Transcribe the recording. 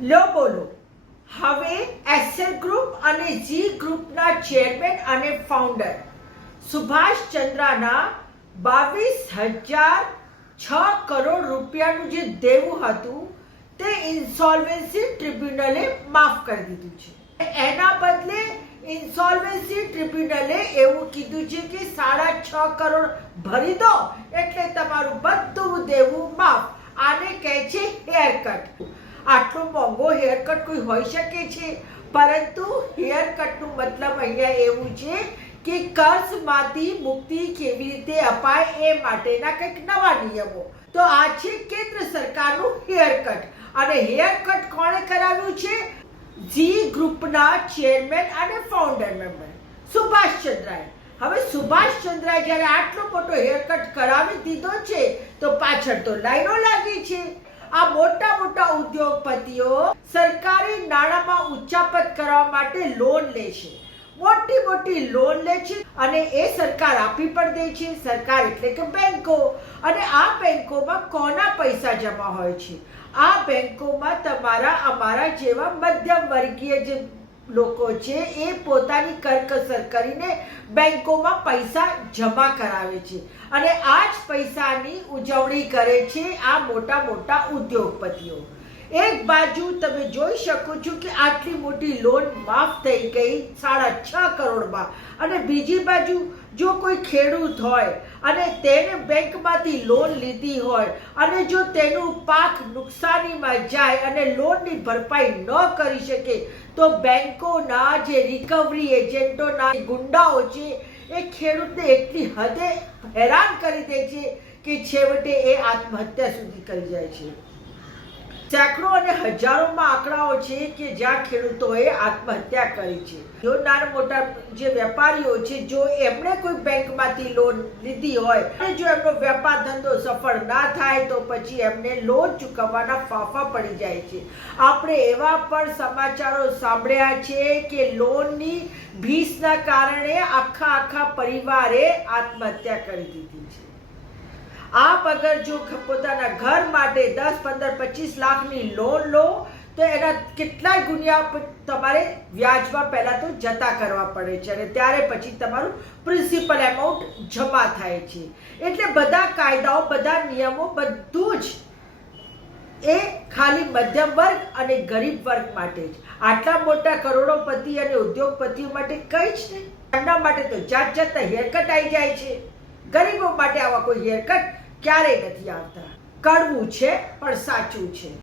લો બોલો. હવે SL group અને જી ગ્રુપના ચેરમેન અને ફાઉન્ડર સુભાષ ચંદ્રાના 22,006 કરોડ રૂપિયાનું જે દેવું હતું તે ઇન્સોલ્વન્સી ટ્રિબ્યુનલે માફ કરી દીધું છે. એના બદલે ઇન્સોલ્વન્સી ટ્રિબ્યુનલે એવું કીધું છે કે 6.5 કરોડ ભરી દો એટલે તમારું બધું દેવું માફ. આને કહે છે હેરકટ. આટલો મોંઘો હેરકટ કોઈ હોઈ શકે છે? પરંતુ હેરકટનું મતલબ અહીંયા એવું છે કે કર્જમાંથી મુક્તિ કેવી રીતે અપાય એ માટેના કંઈક નવા નિયમો. તો આ છે કેન્દ્ર સરકારનું હેરકટ. અને હેરકટ કોણે કરાવ્યું છે? જી ગ્રુપના ચેરમેન અને ફાઉન્ડર મેમ્બર સુભાષ ચંદ્રાએ. હવે સુભાષ ચંદ્રાએ જ્યારે આટલો મોટો હેરકટ કરાવી દીધો છે તો પાછળ તો લાઈનો લાગી છે. આ મોટા મોટા ઉદ્યોગપતિઓ સરકારી નાણાંમાં ઉચ્ચાપત કરવા માટે લોન લે છે, મોટી મોટી લોન લે છે અને એ સરકાર આપી પણ દે છે. સરકાર એટલે કે બેંકો. અને આ બેંકોમાં કોના પૈસા જમા હોય છે? આ બેંકોમાં તમારા અમારા જેવા મધ્યમ વર્ગીય જે લોકો છે એ પોતાની કરકસર કરીને બેંકોમાં પૈસા જમા કરાવે છે અને આ જ પૈસાની ઉજવણી કરે છે આ મોટા મોટા ઉદ્યોગપતિઓ. એક બાજુ તમે જોઈ શકો છો કે આટલી મોટી લોન માફ થઈ ગઈ 6.5 કરોડમાં, અને બીજી બાજુ જો કોઈ ખેડૂત હોય અને તેને બેંકમાંથી લોન લીધી હોય અને જો તેનું પાક નુકસાનીમાં જાય અને લોનની ભરપાઈ ન કરી શકે તો બેંકોના જે રિકવરી એજન્ટોના ગુંડાઓ છે એ ખેડૂતને એટલી હદે હેરાન કરી દે છે કે છેવટે એ આત્મહત્યા સુધી કરી જાય છે. સેંકડો અને હજારોમાં આંકડાઓ છે કે જ્યાં ખેડૂતોએ આત્મહત્યા કરી છે. જો નાના મોટા જે વેપારીઓ છે જો એમણે કોઈ બેંકમાંથી લોન લીધી હોય અને જો એમનો વેપાર ધંધો સફળ ના થાય તો પછી એમને લોન ચૂકવવાના ફાંફા પડી જાય છે. આપણે એવા પણ સમાચારો સાંભળ્યા છે કે લોનની ભીસના કારણે આખા પરિવારે આત્મહત્યા કરી દીધી છે. આપ અગર જો પોતાના ઘર માટે 10, 15, 25 લાખની લોન લો તો એના કેટલાય ગુણ્યા તમારે વ્યાજમાં પહેલા તો જતા કરવા પડે છે અને ત્યારે પછી તમારું પ્રિન્સિપલ એમાઉન્ટ જમા થાય છે. એટલે બધા કાયદાઓ, બધા નિયમો, બધું જ એ ખાલી મધ્યમ વર્ગ અને ગરીબ વર્ગ માટે જ. આટલા મોટા કરોડોપતિ અને ઉદ્યોગપતિઓ માટે કંઈ જ નહીં. એમના માટે તો જાત જાતના હેરકટ આવી જાય છે. ગરીબો માટે આવા કોઈ હેરકટ ક્યારેય નથી આવતા. કડવું છે પણ સાચું છે.